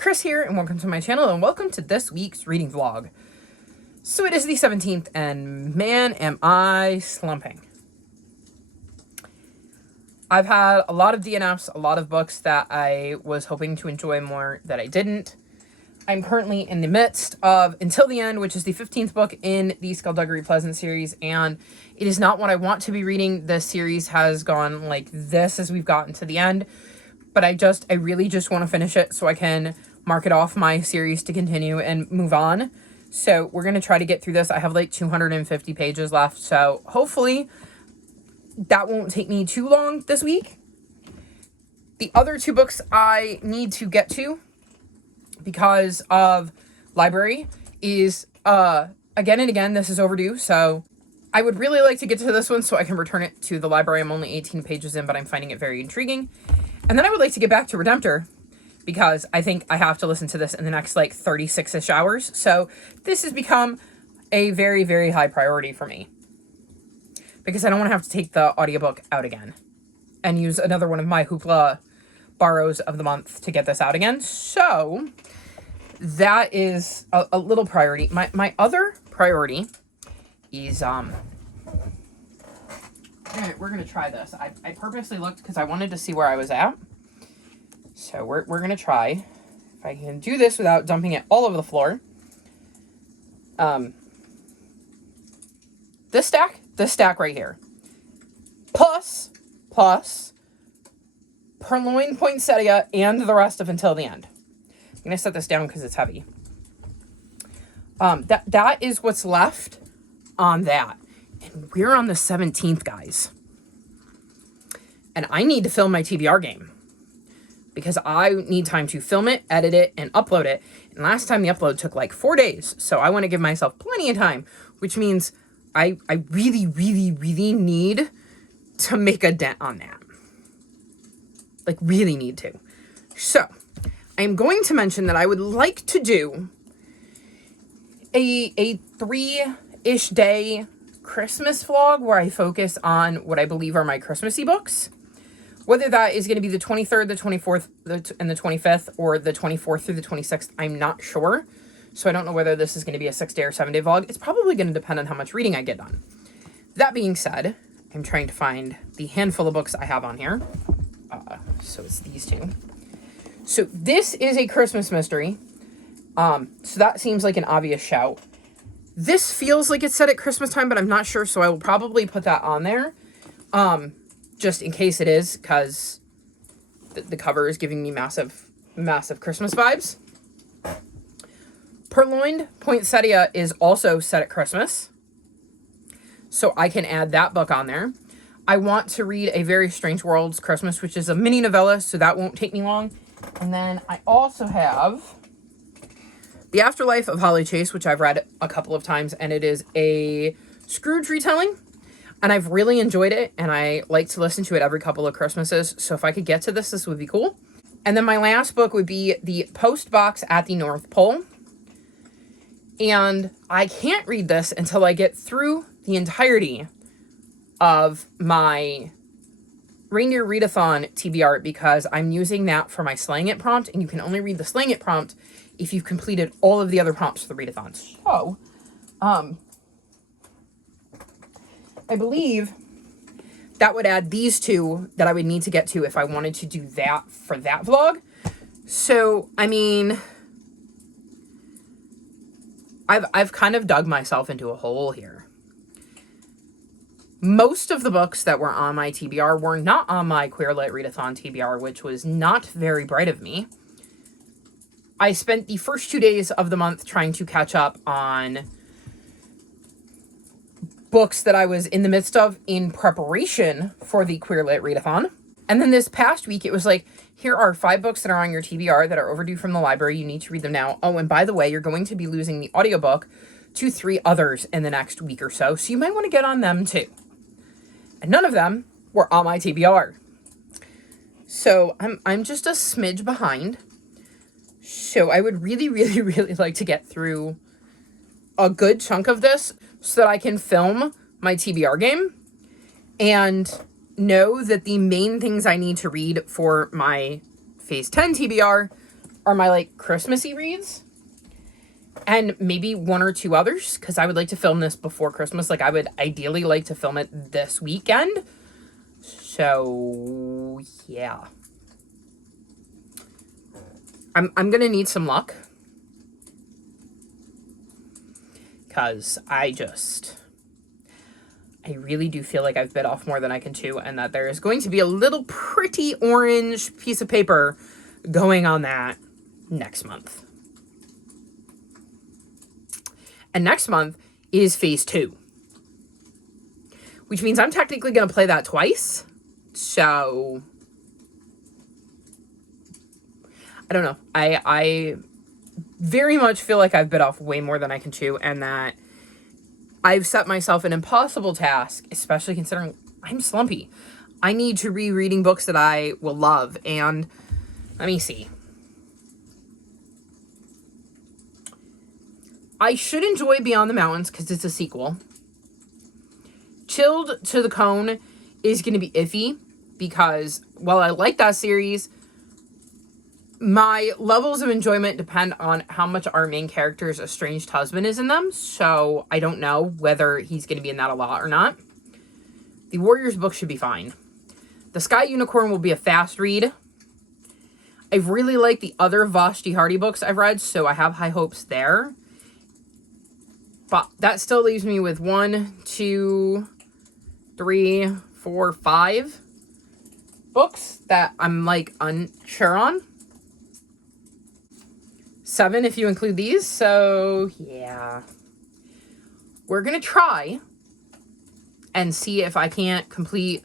Chris here, and welcome to my channel, and welcome to this week's reading vlog. So it is the 17th, and man, am I slumping. I've had a lot of DNFs, a lot of books that I was hoping to enjoy more that I didn't. I'm currently in the midst of Until the End, which is the 15th book in the Skullduggery Pleasant series, and it is not what I want to be reading. This series has gone like this as we've gotten to the end, but I really just want to finish it so I can mark it off my series to continue and move on. So we're going to try to get through this. I have like 250 pages left, so hopefully that won't take me too long this week. The other two books I need to get to because of library is, again and again, this is overdue, so I would really like to get to this one so I can return it to the library. I'm only 18 pages in, but I'm finding it very intriguing. And then I would like to get back to Redemptor, because I think I have to listen to this in the next, like, 36-ish hours. So this has become a very, very high priority for me, because I don't want to have to take the audiobook out again and use another one of my Hoopla borrows of the month to get this out again. So that is a little priority. My other priority is, we're going to try this. I purposely looked because I wanted to see where I was at. So we're going to try if I can do this without dumping it all over the floor. This stack right here. Plus Purloined Poinsettia and the rest of Until the End. I'm going to set this down because it's heavy. That is what's left on that. And we're on the 17th, guys. And I need to film my TBR game, because I need time to film it, edit it, and upload it. And last time the upload took like 4 days. So I want to give myself plenty of time, which means I really, really, really need to make a dent on that. Like, really need to. So I am going to mention that I would like to do a 3-ish day Christmas vlog where I focus on what I believe are my Christmassy books. Whether that is going to be the 23rd, the 24th, and the 25th, or the 24th through the 26th, I'm not sure. So I don't know whether this is going to be a 6-day or 7-day vlog. It's probably going to depend on how much reading I get done. That being said, I'm trying to find the handful of books I have on here. So it's these two. So this is a Christmas mystery. So that seems like an obvious shout. This feels like it's set at Christmas time, but I'm not sure, so I will probably put that on there. Just in case it is, because the cover is giving me massive Christmas vibes. Purloined Poinsettia is also set at Christmas, so I can add that book on there. I want to read A Very Strange World's Christmas, which is a mini novella, so that won't take me long. And then I also have The Afterlife of Holly Chase, which I've read a couple of times, and it is a Scrooge retelling. And I've really enjoyed it, and I like to listen to it every couple of Christmases. So if I could get to this would be cool. And then my last book would be The Post Box at the North Pole. And I can't read this until I get through the entirety of my Reindeer Readathon TBR, because I'm using that for my Slang It prompt, and you can only read the Slang It prompt if you've completed all of the other prompts for the readathon. So, I believe that would add these two that I would need to get to if I wanted to do that for that vlog. So, I mean, I've kind of dug myself into a hole here. Most of the books that were on my TBR were not on my Queer Lit Readathon TBR, which was not very bright of me. I spent the first 2 days of the month trying to catch up on books that I was in the midst of in preparation for the Queer Lit Readathon. And then this past week, it was like, here are 5 books that are on your TBR that are overdue from the library. You need to read them now. Oh, and by the way, you're going to be losing the audiobook to 3 others in the next week or so. So you might want to get on them too. And none of them were on my TBR. So I'm just a smidge behind. So I would really, really, really like to get through a good chunk of this so that I can film my TBR game and know that the main things I need to read for my Phase 10 TBR are my like Christmassy reads. And maybe one or two others, because I would like to film this before Christmas. Like, I would ideally like to film it this weekend. So, yeah. I'm going to need some luck. Because I really do feel like I've bit off more than I can chew. And that there is going to be a little pretty orange piece of paper going on that next month. And next month is phase 2. Which means I'm technically going to play that twice. So, I don't know. I very much feel like I've bit off way more than I can chew. And that I've set myself an impossible task, especially considering I'm slumpy. I need to rereading books that I will love. And let me see. I should enjoy Beyond the Mountains because it's a sequel. Chilled to the Cone is going to be iffy because while I like that series, my levels of enjoyment depend on how much our main character's estranged husband is in them. So I don't know whether he's going to be in that a lot or not. The Warriors book should be fine. The Sky Unicorn will be a fast read. I really like the other Vashti Hardy books I've read, so I have high hopes there. But that still leaves me with 1, 2, 3, 4, 5 books that I'm like unsure on. 7 if you include these. So yeah, we're going to try and see if I can't complete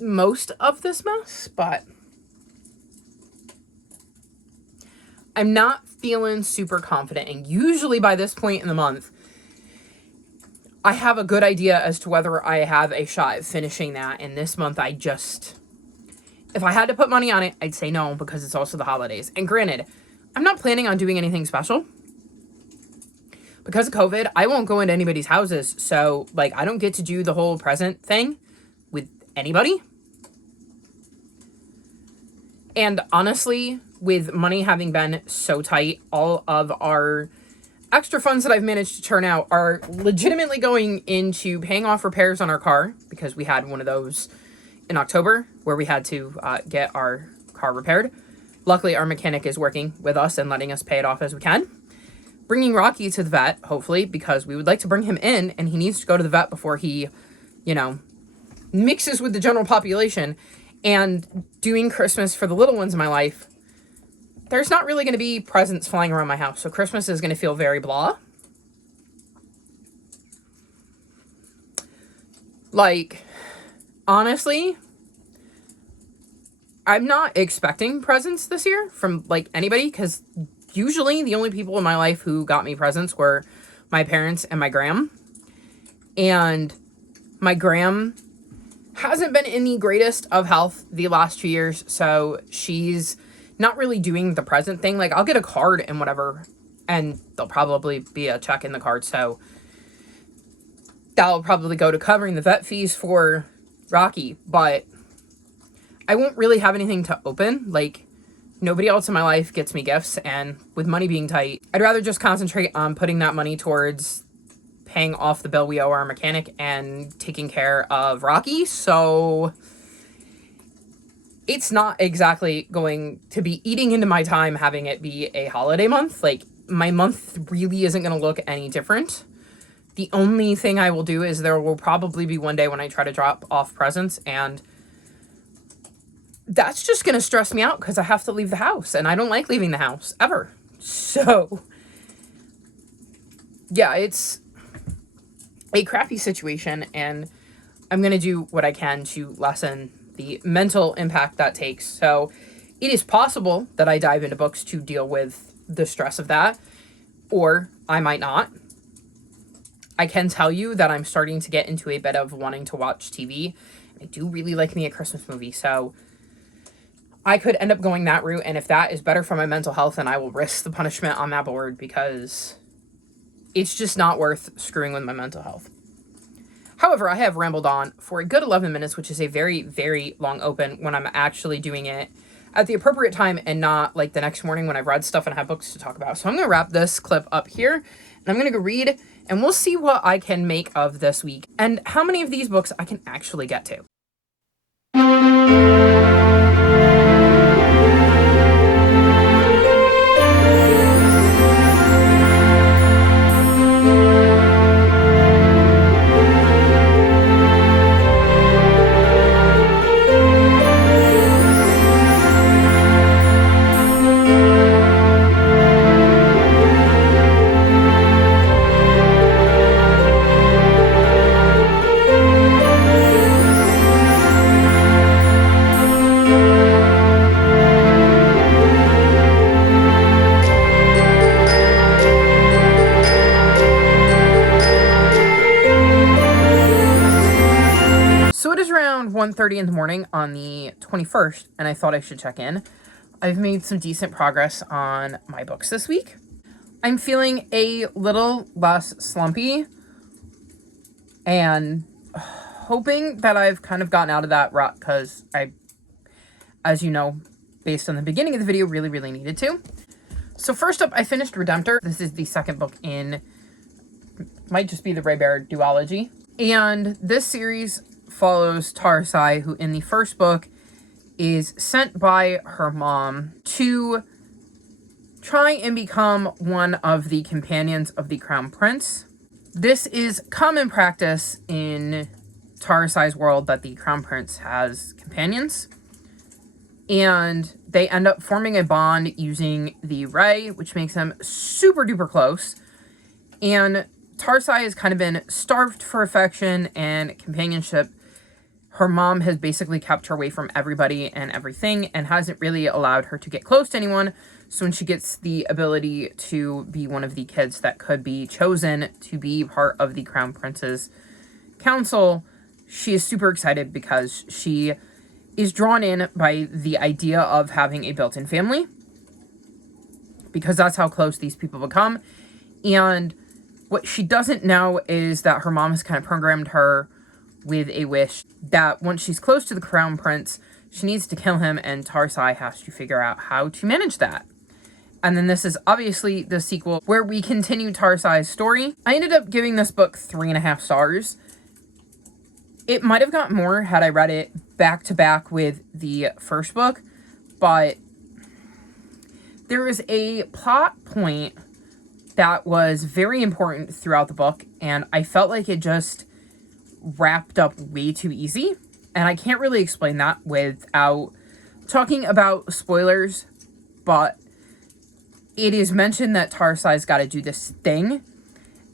most of this mess, but I'm not feeling super confident. And usually by this point in the month, I have a good idea as to whether I have a shot at finishing that. And this month, if I had to put money on it, I'd say no, because it's also the holidays. And granted, I'm not planning on doing anything special. Because of COVID, I won't go into anybody's houses. So, like, I don't get to do the whole present thing with anybody. And honestly, with money having been so tight, all of our extra funds that I've managed to turn out are legitimately going into paying off repairs on our car, because we had one of those in October where we had to get our car repaired. Luckily, our mechanic is working with us and letting us pay it off as we can. Bringing Rocky to the vet, hopefully, because we would like to bring him in, and he needs to go to the vet before he, mixes with the general population. And doing Christmas for the little ones in my life, there's not really going to be presents flying around my house. So Christmas is going to feel very blah. Like, honestly, I'm not expecting presents this year from, like, anybody. Because usually the only people in my life who got me presents were my parents and my gram. And my gram hasn't been in the greatest of health the last 2 years, so she's not really doing the present thing. Like, I'll get a card and whatever, and there'll probably be a check in the card, so that'll probably go to covering the vet fees for Rocky, but I won't really have anything to open. Like, nobody else in my life gets me gifts, and with money being tight, I'd rather just concentrate on putting that money towards paying off the bill we owe our mechanic and taking care of Rocky. So it's not exactly going to be eating into my time having it be a holiday month. Like, my month really isn't going to look any different. The only thing I will do is there will probably be one day when I try to drop off presents, and that's just going to stress me out because I have to leave the house, and I don't like leaving the house ever. So yeah, it's a crappy situation, and I'm going to do what I can to lessen the mental impact that takes. So it is possible that I dive into books to deal with the stress of that, or I might not. I can tell you that I'm starting to get into a bit of wanting to watch TV. I do really like me a Christmas movie, so I could end up going that route, and if that is better for my mental health, then I will risk the punishment on that board, because it's just not worth screwing with my mental health. However, I have rambled on for a good 11 minutes, which is a very, very long open when I'm actually doing it at the appropriate time and not like the next morning when I've read stuff and have books to talk about. So I'm going to wrap this clip up here, and I'm going to go read, and we'll see what I can make of this week and how many of these books I can actually get to. So it is around 1:30 in the morning on the 21st, and I thought I should check in. I've made some decent progress on my books this week. I'm feeling a little less slumpy and hoping that I've kind of gotten out of that rut, because I, as you know, based on the beginning of the video, really needed to. So first up, I finished Redemptor. This is the second book in, might just be the Ray Bear duology. And this series follows Tarsai, who in the first book is sent by her mom to try and become one of the companions of the Crown Prince. This is common practice in Tarsai's world that the Crown Prince has companions, and they end up forming a bond using the Ray, which makes them super duper close. And Tarsai has kind of been starved for affection and companionship. Her mom has basically kept her away from everybody and everything and hasn't really allowed her to get close to anyone. So when she gets the ability to be one of the kids that could be chosen to be part of the Crown Prince's council, she is super excited because she is drawn in by the idea of having a built-in family, because that's how close these people become. And what she doesn't know is that her mom has kind of programmed her with a wish that once she's close to the Crown Prince, she needs to kill him, and Tarsai has to figure out how to manage that. And then this is obviously the sequel where we continue Tarsai's story. I ended up giving this book 3.5 stars. It might have got more had I read it back to back with the first book, but there is a plot point that was very important throughout the book, and I felt like it just wrapped up way too easy. And I can't really explain that without talking about spoilers, but it is mentioned that Tarsai's got to do this thing,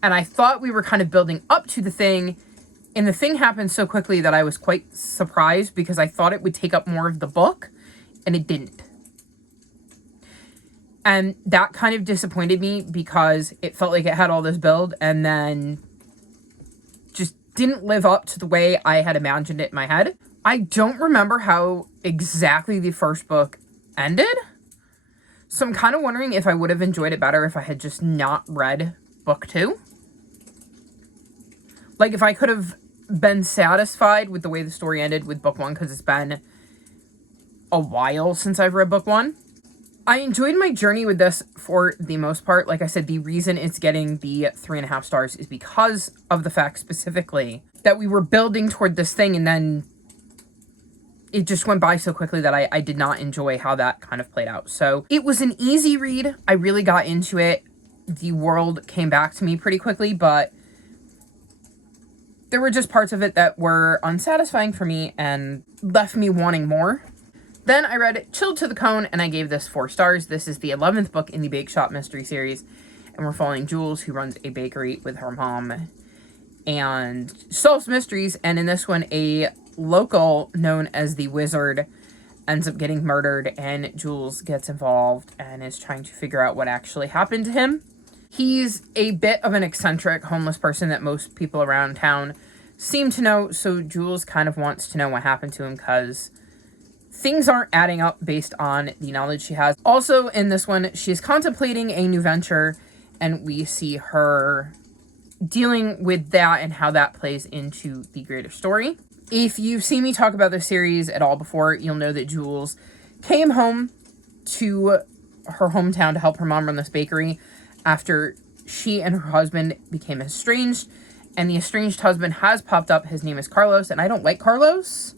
and I thought we were kind of building up to the thing, and the thing happened so quickly that I was quite surprised, because I thought it would take up more of the book, and it didn't. And that kind of disappointed me, because it felt like it had all this build and then just didn't live up to the way I had imagined it in my head. I don't remember how exactly the first book ended, so I'm kind of wondering if I would have enjoyed it better if I had just not read book 2. Like, if I could have been satisfied with the way the story ended with book 1, because it's been a while since I've read book 1. I enjoyed my journey with this for the most part. Like I said, the reason it's getting the 3.5 stars is because of the fact specifically that we were building toward this thing, and then it just went by so quickly that I did not enjoy how that kind of played out. So it was an easy read. I really got into it. The world came back to me pretty quickly, but there were just parts of it that were unsatisfying for me and left me wanting more. Then I read Chilled to the Cone, and I gave this 4 stars. This is the 11th book in the Bake Shop mystery series, and we're following Jules, who runs a bakery with her mom and solves mysteries. And in this one, a local known as the Wizard ends up getting murdered, and Jules gets involved and is trying to figure out what actually happened to him. He's a bit of an eccentric homeless person that most people around town seem to know, so Jules kind of wants to know what happened to him, because things aren't adding up based on the knowledge she has. Also, in this one, she's contemplating a new venture, and we see her dealing with that and how that plays into the greater story. If you've seen me talk about this series at all before, you'll know that Jules came home to her hometown to help her mom run this bakery after she and her husband became estranged, and the estranged husband has popped up. His name is Carlos, and I don't like Carlos,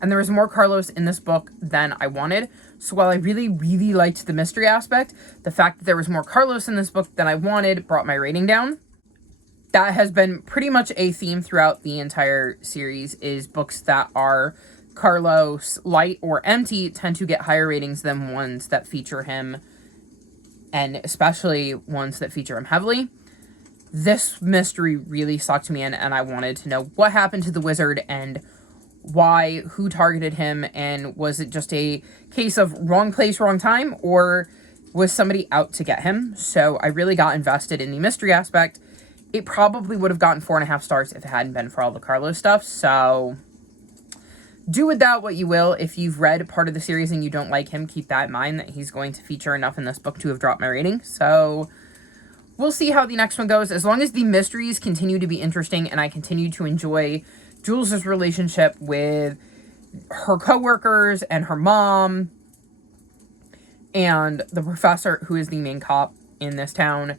and there was more Carlos in this book than I wanted. So while I really, really liked the mystery aspect, the fact that there was more Carlos in this book than I wanted brought my rating down. That has been pretty much a theme throughout the entire series, is books that are Carlos light or empty tend to get higher ratings than ones that feature him, and especially ones that feature him heavily. This mystery really sucked me in, and I wanted to know what happened to the wizard and why, who targeted him, and was it just a case of wrong place, wrong time, or was somebody out to get him? So I really got invested in the mystery aspect. It probably would have gotten 4.5 stars if it hadn't been for all the Carlos stuff, so do with that what you will. If you've read part of the series and you don't like him, keep that in mind, that he's going to feature enough in this book to have dropped my rating. So we'll see how the next one goes. As long as the mysteries continue to be interesting and I continue to enjoy Jules' relationship with her coworkers and her mom and the professor who is the main cop in this town,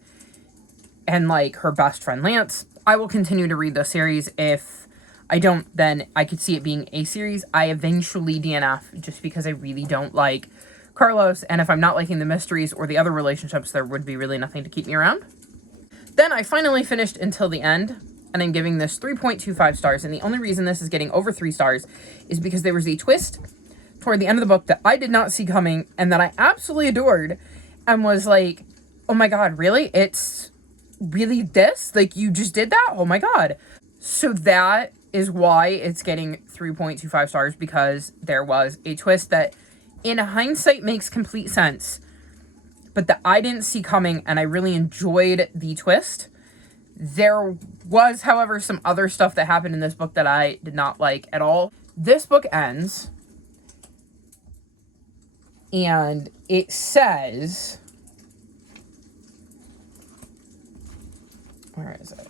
and like her best friend Lance, I will continue to read the series. If I don't, then I could see it being a series. I eventually DNF just because I really don't like Carlos, and if I'm not liking the mysteries or the other relationships, there would be really nothing to keep me around. Then I finally finished Until the End, and I'm giving this 3.25 stars, and the only reason this is getting over 3 stars is because there was a twist toward the end of the book that I did not see coming, and that I absolutely adored, and was like, oh my god, really? It's really this? Like, you just did that? Oh my god. So that is why it's getting 3.25 stars, because there was a twist that in hindsight makes complete sense, but that I didn't see coming, and I really enjoyed the twist. There was, however, some other stuff that happened in this book that I did not like at all. This book ends, and it says, where is it?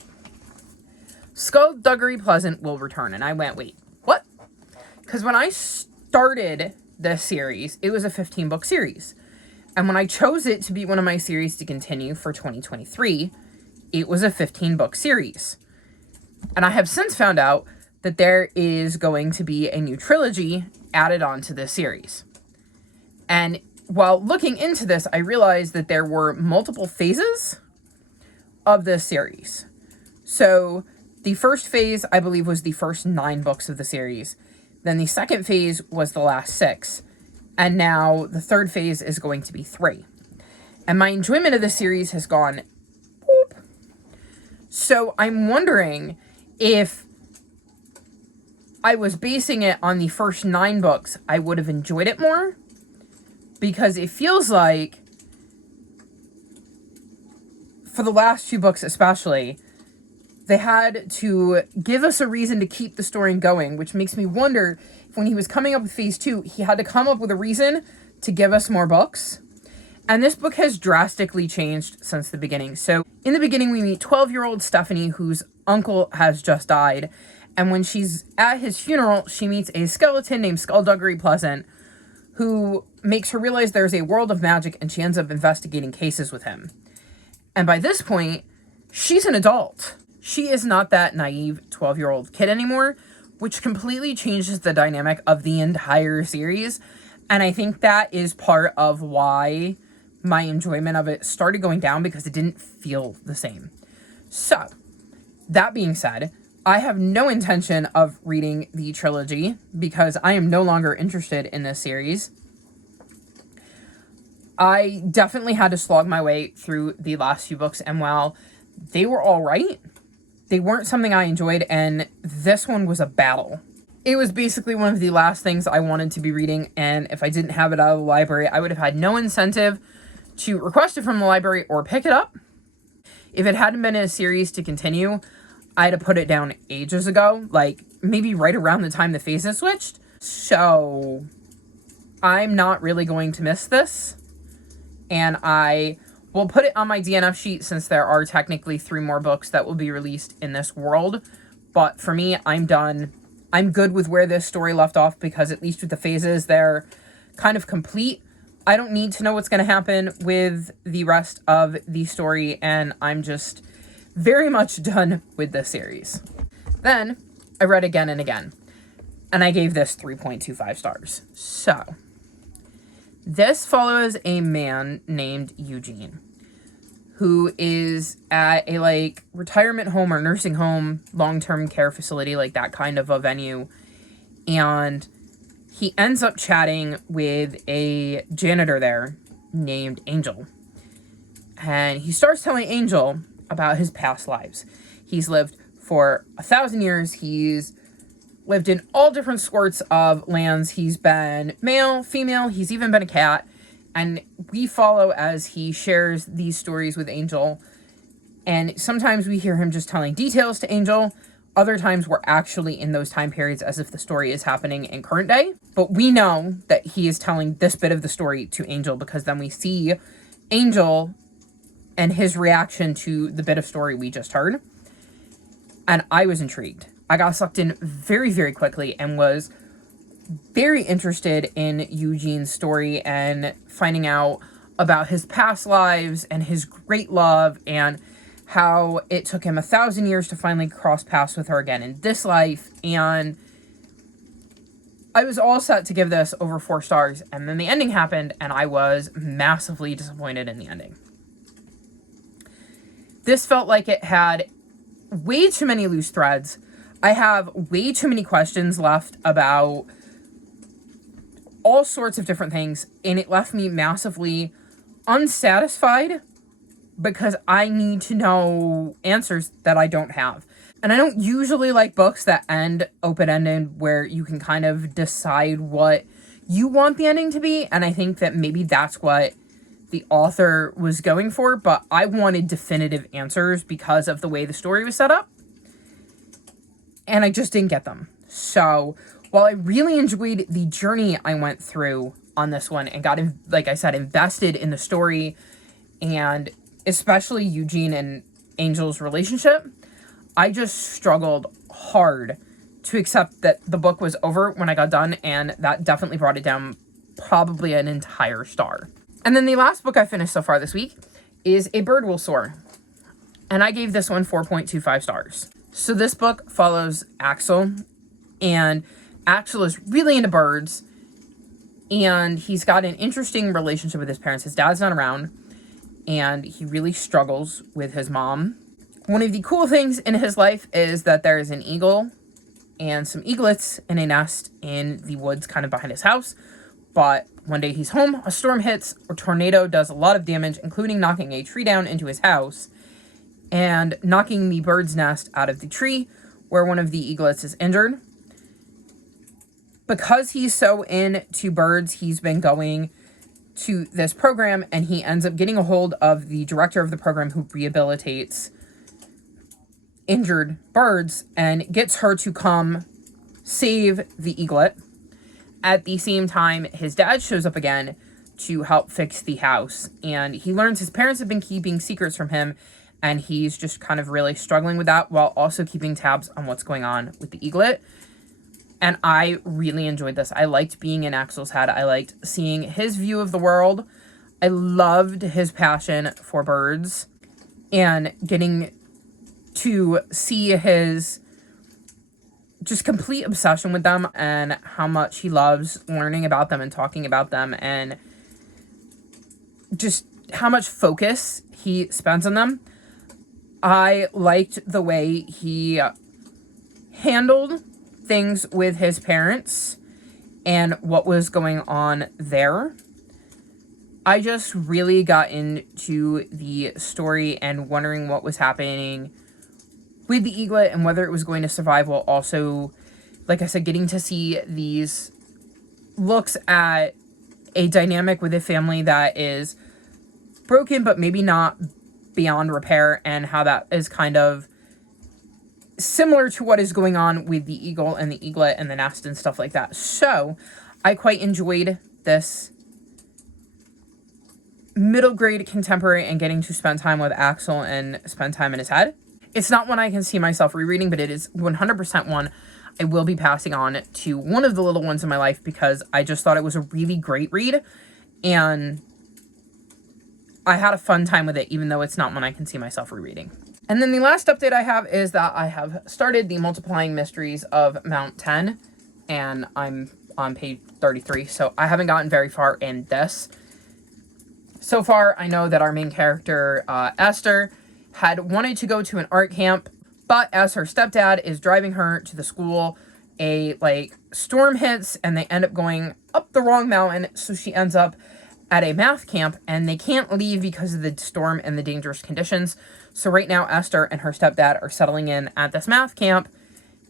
Skullduggery Pleasant will return. And I went, wait, what? Because when I started this series, it was a 15-book series. And when I chose it to be one of my series to continue for 2023, it was a 15-book series. And I have since found out that there is going to be a new trilogy added on to this series. And while looking into this, I realized that there were multiple phases of this series. So the first phase, I believe, was the first 9 books of the series. Then the second phase was the last 6. And now the third phase is going to be 3. And my enjoyment of the series has gone whoop. So I'm wondering if I was basing it on the first 9 books, I would have enjoyed it more. Because it feels like, for the last 2 books especially, they had to give us a reason to keep the story going, which makes me wonder if when he was coming up with phase 2, he had to come up with a reason to give us more books. And this book has drastically changed since the beginning. So in the beginning, we meet 12-year-old Stephanie, whose uncle has just died. And when she's at his funeral, she meets a skeleton named Skullduggery Pleasant, who makes her realize there's a world of magic, and she ends up investigating cases with him. And by this point, she's an adult. She is not that naive 12-year-old kid anymore, which completely changes the dynamic of the entire series. And I think that is part of why my enjoyment of it started going down, because it didn't feel the same. So, that being said, I have no intention of reading the trilogy because I am no longer interested in this series. I definitely had to slog my way through the last few books, and while they were all right, they weren't something I enjoyed, and this one was a battle. It was basically one of the last things I wanted to be reading, and if I didn't have it out of the library, I would have had no incentive to request it from the library or pick it up. If it hadn't been a series to continue, I'd have put it down ages ago, like maybe right around the time the phases switched. So I'm not really going to miss this, and I will put it on my DNF sheet since there are technically 3 more books that will be released in this world. But for me, I'm done. I'm good with where this story left off, because at least with the phases, they're kind of complete. I don't need to know what's going to happen with the rest of the story, and I'm just very much done with this series. Then I read again and again, and I gave this 3.25 stars. So this follows a man named Eugene, who is at a like retirement home or nursing home, long-term care facility, like that kind of a venue. And he ends up chatting with a janitor there named Angel. And he starts telling Angel about his past lives. He's lived for 1,000 years. He's lived in all different sorts of lands. He's been male, female. He's even been a cat. And we follow as he shares these stories with Angel. And sometimes we hear him just telling details to Angel. Other times we're actually in those time periods as if the story is happening in current day. But we know that he is telling this bit of the story to Angel, because then we see Angel and his reaction to the bit of story we just heard. And I was intrigued. I got sucked in very, very quickly and was very interested in Eugene's story and finding out about his past lives and his great love, and how it took him 1,000 years to finally cross paths with her again in this life. And I was all set to give this over 4 stars, and then the ending happened, and I was massively disappointed in the ending. This felt like it had way too many loose threads. I have way too many questions left about all sorts of different things, and it left me massively unsatisfied because I need to know answers that I don't have. And I don't usually like books that end open-ended, where you can kind of decide what you want the ending to be, and I think that maybe that's what the author was going for, but I wanted definitive answers because of the way the story was set up, and I just didn't get them. So while I really enjoyed the journey I went through on this one and got, like I said, invested in the story, and especially Eugene and Angel's relationship, I just struggled hard to accept that the book was over when I got done, and that definitely brought it down probably an entire star. And then the last book I finished so far this week is A Bird Will Soar, and I gave this one 4.25 stars. So this book follows Axel, and Axel is really into birds, and he's got an interesting relationship with his parents. His dad's not around, and he really struggles with his mom. One of the cool things in his life is that there is an eagle and some eaglets in a nest in the woods kind of behind his house. But one day he's home, a storm hits, a tornado does a lot of damage, including knocking a tree down into his house and knocking the bird's nest out of the tree, where one of the eaglets is injured. Because he's so into birds, he's been going to this program, and he ends up getting a hold of the director of the program who rehabilitates injured birds and gets her to come save the eaglet. At the same time, his dad shows up again to help fix the house, and he learns his parents have been keeping secrets from him, and he's just kind of really struggling with that while also keeping tabs on what's going on with the eaglet. And I really enjoyed this. I liked being in Axel's head. I liked seeing his view of the world. I loved his passion for birds and getting to see his just complete obsession with them, and how much he loves learning about them and talking about them, and just how much focus he spends on them. I liked the way he handled things with his parents and what was going on there. I just really got into the story and wondering what was happening with the eaglet and whether it was going to survive, while also, like I said, getting to see these looks at a dynamic with a family that is broken but maybe not beyond repair, and how that is kind of similar to what is going on with the eagle and the eaglet and the nest and stuff like that. So I quite enjoyed this middle grade contemporary and getting to spend time with Axel and spend time in his head. It's not one I can see myself rereading, but it is 100% one I will be passing on to one of the little ones in my life because I just thought it was a really great read. And I had a fun time with it, even though it's not one I can see myself rereading. And then the last update I have is that I have started the Multiplying Mysteries of Mount 10. And I'm on page 33, so I haven't gotten very far in this. So far, I know that our main character, Esther, had wanted to go to an art camp, but as her stepdad is driving her to the school, a, storm hits, and they end up going up the wrong mountain, so she ends up at a math camp, and they can't leave because of the storm and the dangerous conditions. So right now, Esther and her stepdad are settling in at this math camp,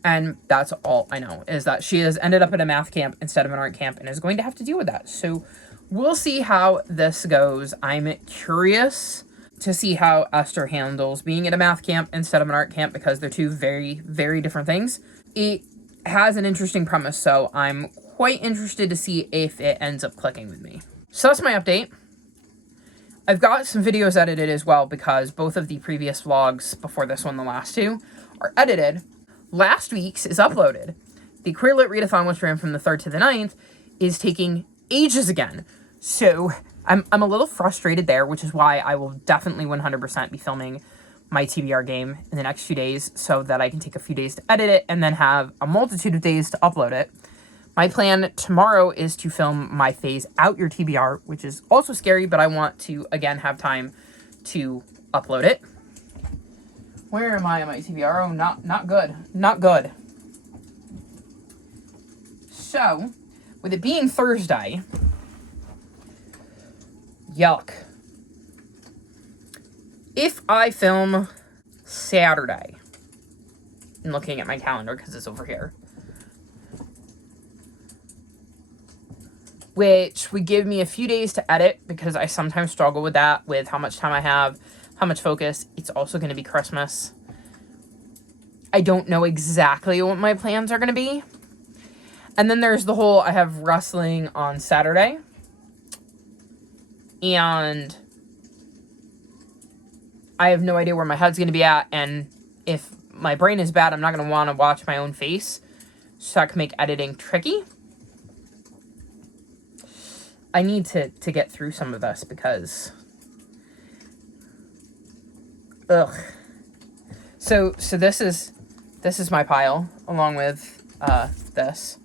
and that's all I know, is that she has ended up at a math camp instead of an art camp and is going to have to deal with that. So we'll see how this goes. I'm curious to see how Esther handles being at a math camp instead of an art camp because they're two very, very different things. It has an interesting premise, so I'm quite interested to see if it ends up clicking with me. So that's my update. I've got some videos edited as well because both of the previous vlogs before this one, the last two, are edited. Last week's is uploaded. The Queer Lit Readathon, which ran from the 3rd to the 9th, is taking ages again. So I'm a little frustrated there, which is why I will definitely 100% be filming my TBR game in the next few days so that I can take a few days to edit it and then have a multitude of days to upload it. My plan tomorrow is to film my Phase Out Your TBR, which is also scary, but I want to, again, have time to upload it. Where am I on my TBR? Oh, not good. Not good. So, with it being Thursday, yuck. If I film Saturday, and looking at my calendar because it's over here, which would give me a few days to edit because I sometimes struggle with that, with how much time I have, how much focus. It's also going to be Christmas. I don't know exactly what my plans are going to be. And then there's the whole, I have wrestling on Saturday. And I have no idea where my head's going to be at. And if my brain is bad, I'm not going to want to watch my own face. So that can make editing tricky. I need to get through some of this because... Ugh. So this is my pile, along with this.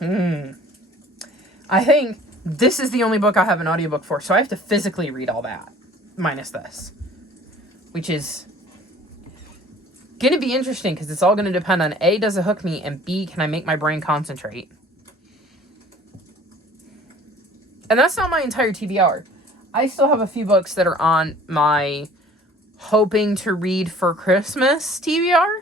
I think this is the only book I have an audiobook for, so I have to physically read all that, minus this. Which is going to be interesting, because it's all going to depend on A, does it hook me, and B, can I make my brain concentrate? And that's not my entire TBR. I still have a few books that are on my hoping to read for Christmas TBR.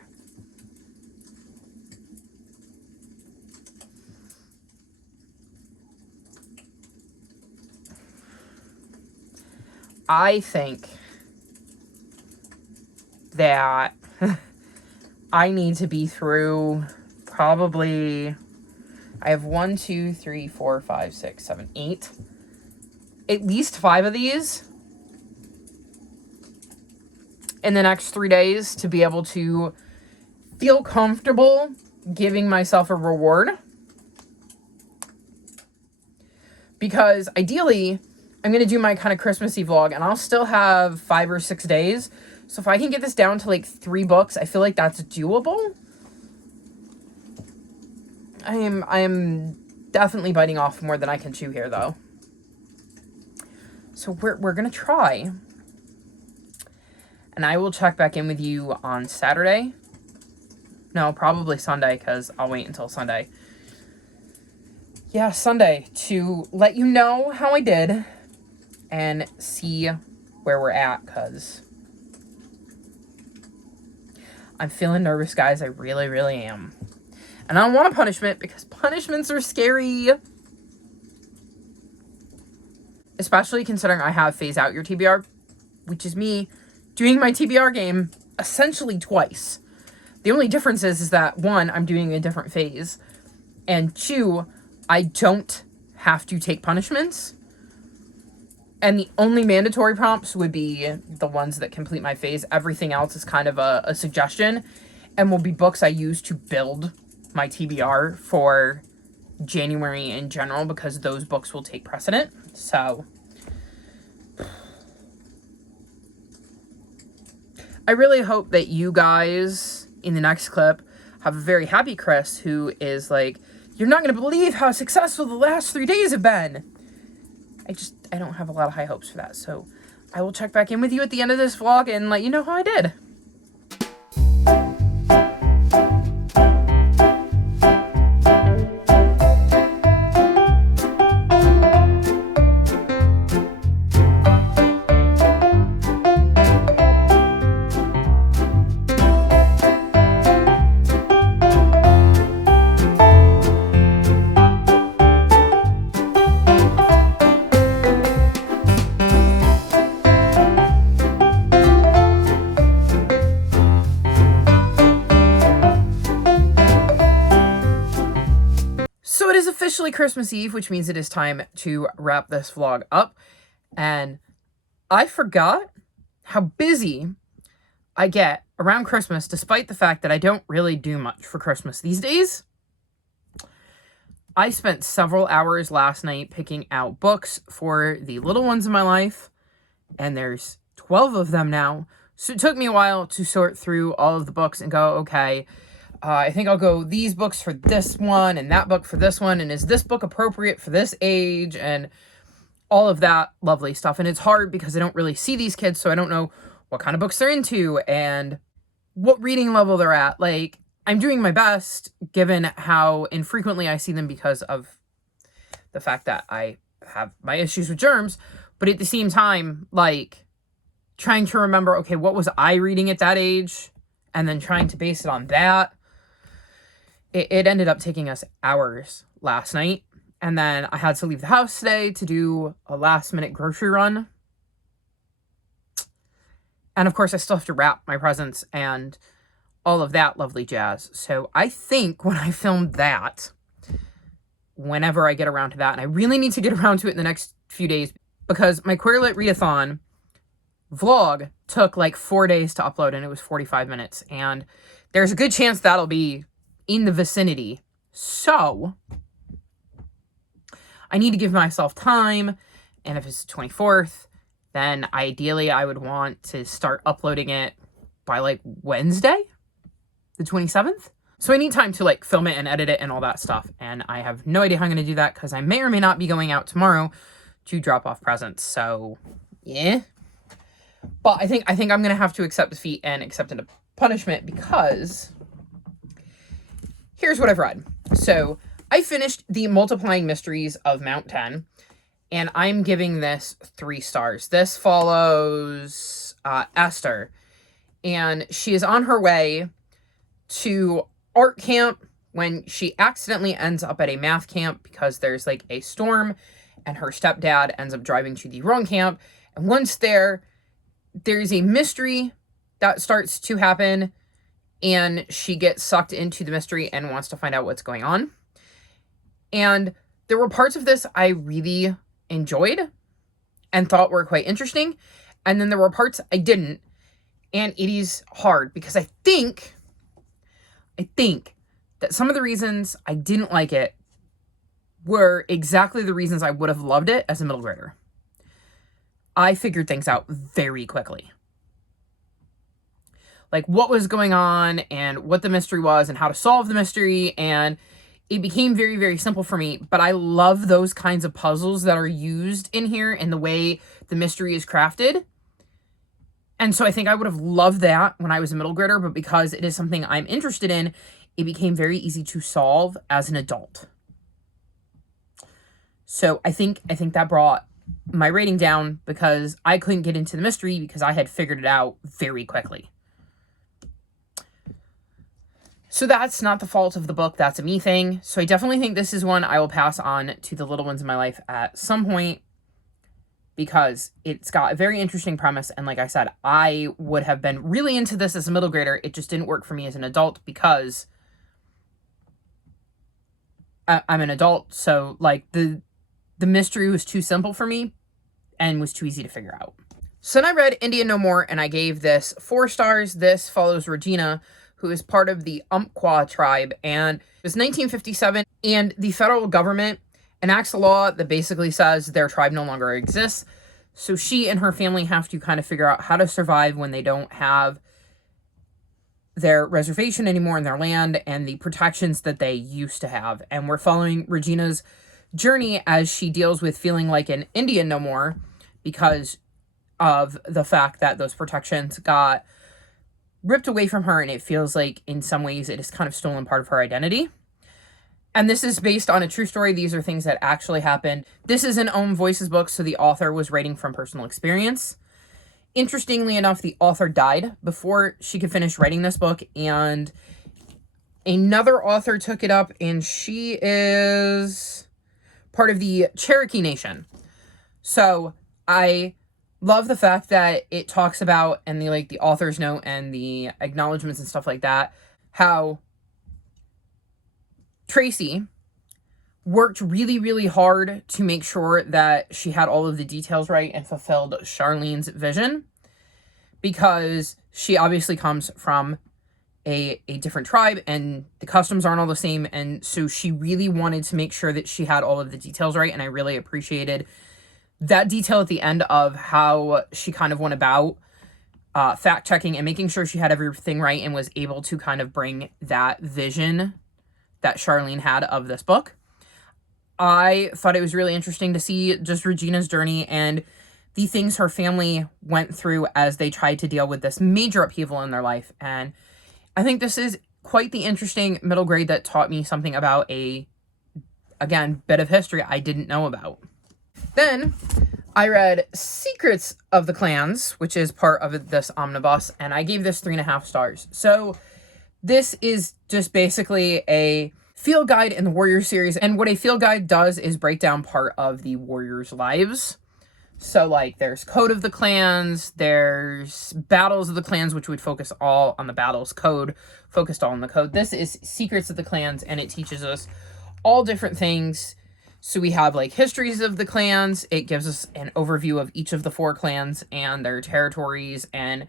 I think that I need to be through probably... I have 1, 2, 3, 4, 5, 6, 7, 8. At least 5 of these in the next 3 days to be able to feel comfortable giving myself a reward. Because ideally, I'm going to do my kind of Christmassy vlog and I'll still have 5 or 6 days. So if I can get this down to like 3 books, I feel like that's doable. I am definitely biting off more than I can chew here, though. So we're going to try. And I will check back in with you on Saturday. No, probably Sunday, because I'll wait until Sunday. Yeah, Sunday, to let you know how I did and see where we're at, because I'm feeling nervous, guys. I really, really am. And I don't want a punishment, because punishments are scary. Especially considering I have Phase Out Your TBR, which is me doing my TBR game essentially twice. The only difference is that, 1, I'm doing a different phase, and 2, I don't have to take punishments. And the only mandatory prompts would be the ones that complete my phase. Everything else is kind of a suggestion. and will be books I use to build my TBR for January in general, because those books will take precedent. So I really hope that you guys in the next clip have a very happy Chris who is like, you're not going to believe how successful the last 3 days have been. I don't have a lot of high hopes for that. So I will check back in with you at the end of this vlog and let you know how I did. So it is officially Christmas Eve, which means it is time to wrap this vlog up. And I forgot how busy I get around Christmas, despite the fact that I don't really do much for Christmas these days. I spent several hours last night picking out books for the little ones in my life, and there's 12 of them now. So it took me a while to sort through all of the books and go, okay, I think I'll go these books for this one and that book for this one. And is this book appropriate for this age? And all of that lovely stuff. And it's hard because I don't really see these kids, so I don't know what kind of books they're into and what reading level they're at. Like, I'm doing my best given how infrequently I see them because of the fact that I have my issues with germs. But at the same time, like, trying to remember, okay, what was I reading at that age? And then trying to base it on that. It ended up taking us hours last night. And then I had to leave the house today to do a last minute grocery run. And of course, I still have to wrap my presents and all of that lovely jazz. So I think when I filmed that, whenever I get around to that, and I really need to get around to it in the next few days, because my Queer Lit Readathon vlog took like 4 days to upload, and it was 45 minutes. And there's a good chance that'll be in the vicinity. So I need to give myself time. And if it's the 24th, then ideally I would want to start uploading it by like Wednesday, the 27th. So I need time to like film it and edit it and all that stuff. And I have no idea how I'm going to do that because I may or may not be going out tomorrow to drop off presents. So yeah. But I think I'm going to have to accept defeat and accept a punishment, because here's what I've read. So I finished the Multiplying Mysteries of Mount 10, and I'm giving this 3 stars. This follows Esther, and she is on her way to art camp when she accidentally ends up at a math camp because there's like a storm, and her stepdad ends up driving to the wrong camp. And once there's a mystery that starts to happen, and she gets sucked into the mystery and wants to find out what's going on. And there were parts of this I really enjoyed and thought were quite interesting. And then there were parts I didn't. And it is hard because I think that some of the reasons I didn't like it were exactly the reasons I would have loved it as a middle grader. I figured things out very quickly. Like what was going on and what the mystery was and how to solve the mystery. And it became very, very simple for me. But I love those kinds of puzzles that are used in here and the way the mystery is crafted. And so I think I would have loved that when I was a middle grader. But because it is something I'm interested in, it became very easy to solve as an adult. So I think that brought my rating down because I couldn't get into the mystery because I had figured it out very quickly. So that's not the fault of the book. That's a me thing. So I definitely think this is one I will pass on to the little ones in my life at some point because it's got a very interesting premise. And like I said, I would have been really into this as a middle grader. It just didn't work for me as an adult because I'm an adult. So like the mystery was too simple for me and was too easy to figure out. So then I read India No More and I gave this 4 stars. This follows Regina, who is part of the Umpqua tribe. And it was 1957, and the federal government enacts a law that basically says their tribe no longer exists. So she and her family have to kind of figure out how to survive when they don't have their reservation anymore in their land and the protections that they used to have. And we're following Regina's journey as she deals with feeling like an Indian no more because of the fact that those protections got ripped away from her, and it feels like in some ways it is kind of stolen part of her identity. And this is based on a true story. These are things that actually happened. This is an Own Voices book, so the author was writing from personal experience. Interestingly enough, the author died before she could finish writing this book, and another author took it up, and she is part of the Cherokee Nation. So I love the fact that it talks about, and the author's note and the acknowledgments and stuff like that, how Tracy worked really, really hard to make sure that she had all of the details right and fulfilled Charlene's vision, because she obviously comes from a different tribe and the customs aren't all the same. And so she really wanted to make sure that she had all of the details right. And I really appreciated that detail at the end of how she kind of went about fact checking and making sure she had everything right and was able to kind of bring that vision that Charlene had of this book. I thought it was really interesting to see just Regina's journey and the things her family went through as they tried to deal with this major upheaval in their life. And I think this is quite the interesting middle grade that taught me something about a, again, bit of history I didn't know about. Then I read Secrets of the Clans, which is part of this omnibus, and I gave this 3.5 stars. So this is just basically a field guide in the Warriors series, and what a field guide does is break down part of the Warriors' lives. So, there's Code of the Clans, there's Battles of the Clans, which would focus all on the battles. Code focused all on the code. This is Secrets of the Clans, and it teaches us all different things. So we have, histories of the clans. It gives us an overview of each of the 4 clans and their territories and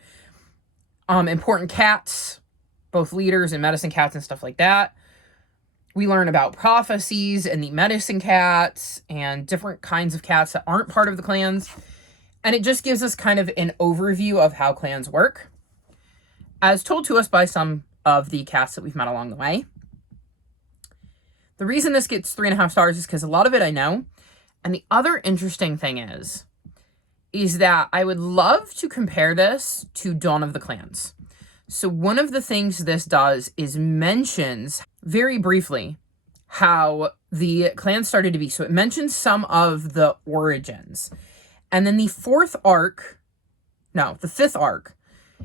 important cats, both leaders and medicine cats and stuff like that. We learn about prophecies and the medicine cats and different kinds of cats that aren't part of the clans. And it just gives us kind of an overview of how clans work, as told to us by some of the cats that we've met along the way. The reason this gets 3.5 stars is because a lot of it I know. And the other interesting thing is that I would love to compare this to Dawn of the Clans. So one of the things this does is mentions very briefly how the clan started to be. So it mentions some of the origins. And then the 5th arc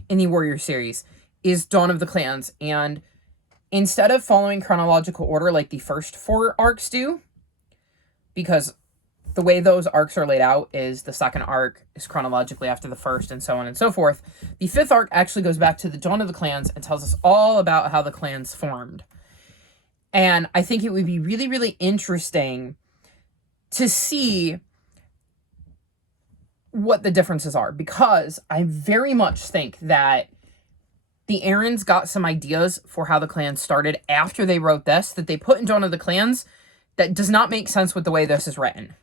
in the Warrior series is Dawn of the Clans. And instead of following chronological order like the first 4 arcs do, because the way those arcs are laid out is the 2nd arc is chronologically after the 1st and so on and so forth. The 5th arc actually goes back to the Dawn of the Clans and tells us all about how the clans formed. And I think it would be really, really interesting to see what the differences are, because I very much think that the Aarons got some ideas for how the clans started after they wrote this that they put in Dawn of the Clans that does not make sense with the way this is written.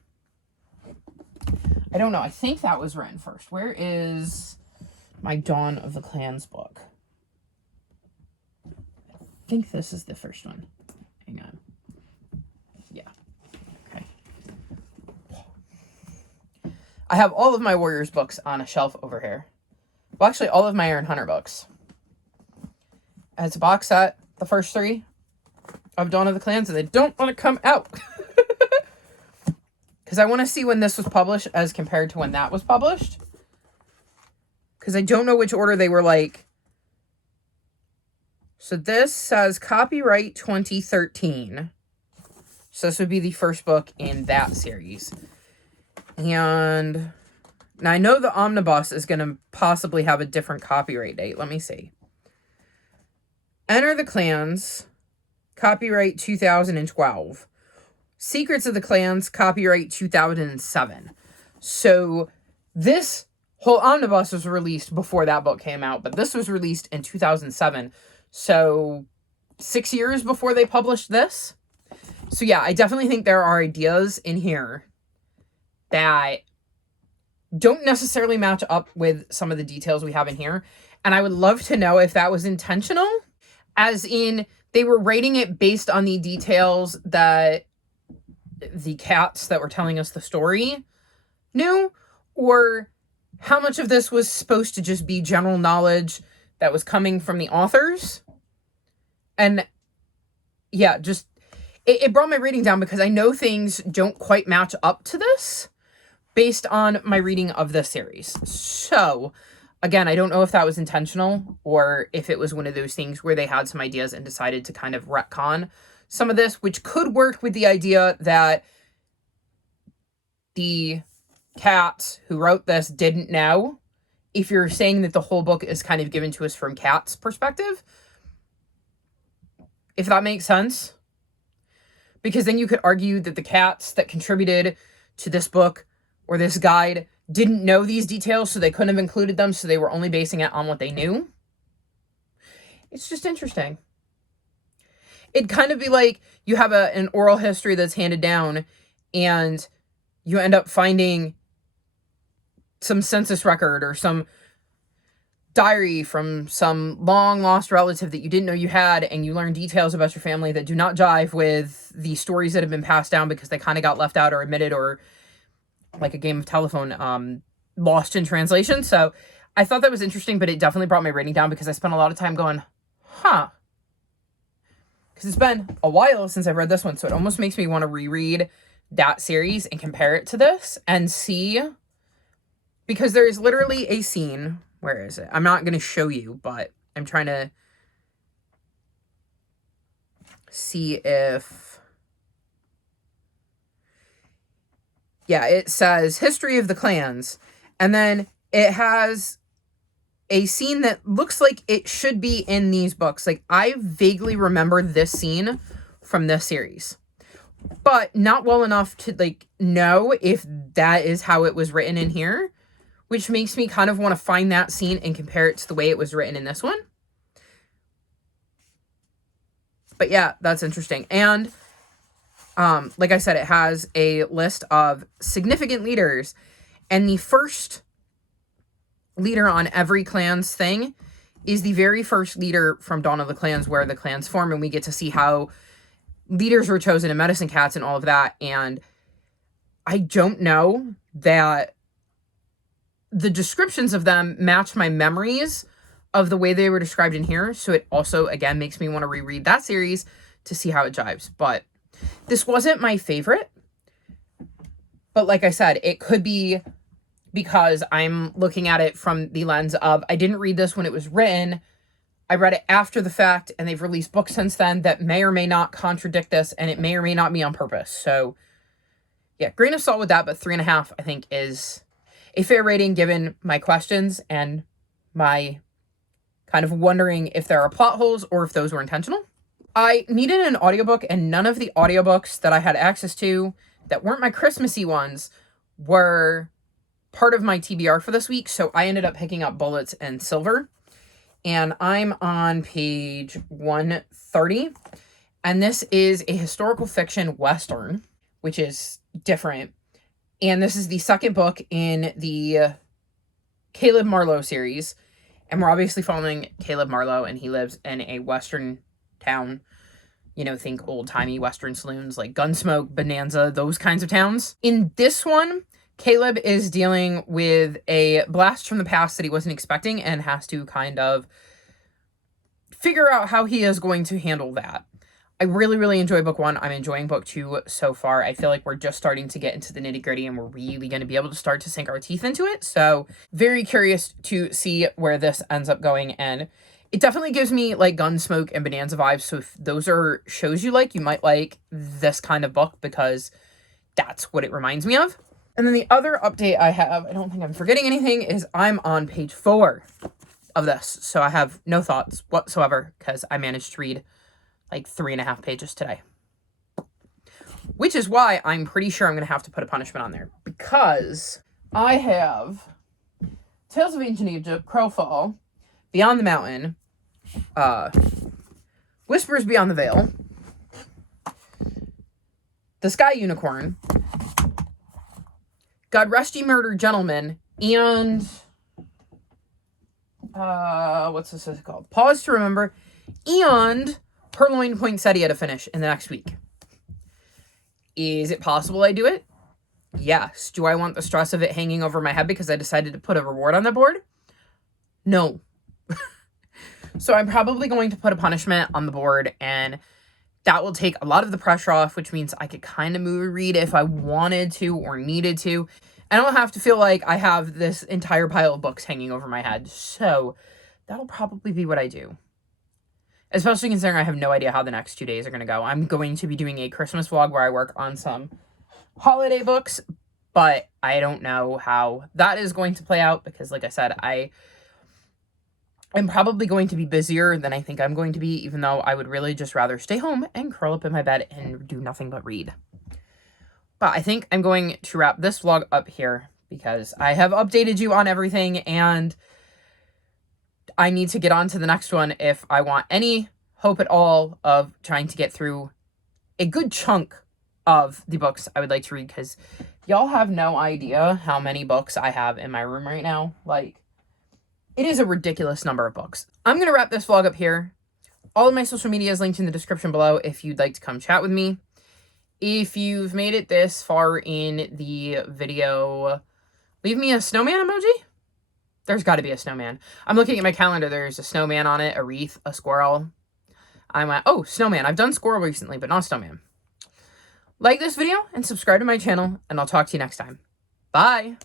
I don't know. I think that was written first. Where is my Dawn of the Clans book? I think this is the first one. Hang on. Yeah. Okay. I have all of my Warriors books on a shelf over here. Well, actually, all of my Aaron Hunter books. It's a box set, the first 3 of Dawn of the Clans, and they don't want to come out. Because I want to see when this was published as compared to when that was published. Because I don't know which order they were like. So this says copyright 2013. So this would be the first book in that series. And now I know the omnibus is going to possibly have a different copyright date. Let me see. Enter the Clans, copyright 2012. Secrets of the Clans, copyright 2007. So this whole omnibus was released before that book came out, but this was released in 2007. So 6 years before they published this. So yeah, I definitely think there are ideas in here that don't necessarily match up with some of the details we have in here. And I would love to know if that was intentional, as in they were rating it based on the details that the cats that were telling us the story knew, or how much of this was supposed to just be general knowledge that was coming from the authors. And yeah, just it brought my rating down because I know things don't quite match up to this based on my reading of this series. So again, I don't know if that was intentional or if it was one of those things where they had some ideas and decided to kind of retcon some of this, which could work with the idea that the cats who wrote this didn't know. If you're saying that the whole book is kind of given to us from Kat's perspective, if that makes sense. Because then you could argue that the cats that contributed to this book or this guide didn't know these details, so they couldn't have included them, so they were only basing it on what they knew. It's just interesting. It'd kind of be like you have an oral history that's handed down, and you end up finding some census record or some diary from some long lost relative that you didn't know you had, and you learn details about your family that do not jive with the stories that have been passed down because they kind of got left out or omitted, or like a game of telephone, lost in translation. So I thought that was interesting, but it definitely brought my rating down because I spent a lot of time going, huh. Because it's been a while since I've read this one, so it almost makes me want to reread that series and compare it to this and see, because there is literally a scene. Where is it? I'm not going to show you, but I'm trying to see if... Yeah, it says History of the Clans. And then it has a scene that looks like it should be in these books. Like, I vaguely remember this scene from this series, but not well enough to, like, know if that is how it was written in here, which makes me kind of want to find that scene and compare it to the way it was written in this one. But yeah, that's interesting. And like I said, it has a list of significant leaders, and the first leader on every clan's thing is the very first leader from Dawn of the Clans, where the clans form, and we get to see how leaders were chosen in Medicine Cats and all of that. And I don't know that the descriptions of them match my memories of the way they were described in here. So it also, again, makes me want to reread that series to see how it jives. But this wasn't my favorite. But like I said, it could be because I'm looking at it from the lens of, I didn't read this when it was written. I read it after the fact, and they've released books since then that may or may not contradict this, and it may or may not be on purpose. So yeah, grain of salt with that, but 3.5, I think, is a fair rating given my questions and my kind of wondering if there are plot holes or if those were intentional. I needed an audiobook, and none of the audiobooks that I had access to that weren't my Christmassy ones were part of my TBR for this week. So I ended up picking up Bullets and Silver, and I'm on page 130. And this is a historical fiction Western, which is different. And this is the second book in the Caleb Marlowe series. And we're obviously following Caleb Marlowe, and he lives in a Western town. You know, think old-timey Western saloons like Gunsmoke, Bonanza, those kinds of towns. In this one, Caleb is dealing with a blast from the past that he wasn't expecting and has to kind of figure out how he is going to handle that. I really, really enjoy book 1. I'm enjoying book 2 so far. I feel like we're just starting to get into the nitty-gritty, and we're really going to be able to start to sink our teeth into it. So very curious to see where this ends up going. And it definitely gives me like Gunsmoke and Bonanza vibes. So if those are shows you like, you might like this kind of book, because that's what it reminds me of. And then the other update I have, I don't think I'm forgetting anything, is I'm on page 4 of this. So I have no thoughts whatsoever, because I managed to read like 3.5 pages today. Which is why I'm pretty sure I'm going to have to put a punishment on there, because I have Tales of Ancient Egypt, Crowfall, Beyond the Mountain, Whispers Beyond the Veil, The Sky Unicorn, God Rest Ye Murdered Gentlemen, and what's this called? Pause to Remember, and Purloined Poinsettia to finish in the next week. Is it possible I do it? Yes. Do I want the stress of it hanging over my head because I decided to put a reward on the board? No. So I'm probably going to put a punishment on the board, and that will take a lot of the pressure off, which means I could kind of move a read if I wanted to or needed to. I don't have to feel like I have this entire pile of books hanging over my head. So that'll probably be what I do. Especially considering I have no idea how the next 2 days are going to go. I'm going to be doing a Christmas vlog where I work on some holiday books, but I don't know how that is going to play out because, like I said, I'm probably going to be busier than I think I'm going to be, even though I would really just rather stay home and curl up in my bed and do nothing but read. But I think I'm going to wrap this vlog up here because I have updated you on everything and I need to get on to the next one if I want any hope at all of trying to get through a good chunk of the books I would like to read, because y'all have no idea how many books I have in my room right now. Like, it is a ridiculous number of books. I'm going to wrap this vlog up here. All of my social media is linked in the description below if you'd like to come chat with me. If you've made it this far in the video, leave me a snowman emoji. There's got to be a snowman. I'm looking at my calendar. There's a snowman on it, a wreath, a squirrel. I went, oh, snowman. I've done squirrel recently, but not snowman. Like this video and subscribe to my channel, and I'll talk to you next time. Bye!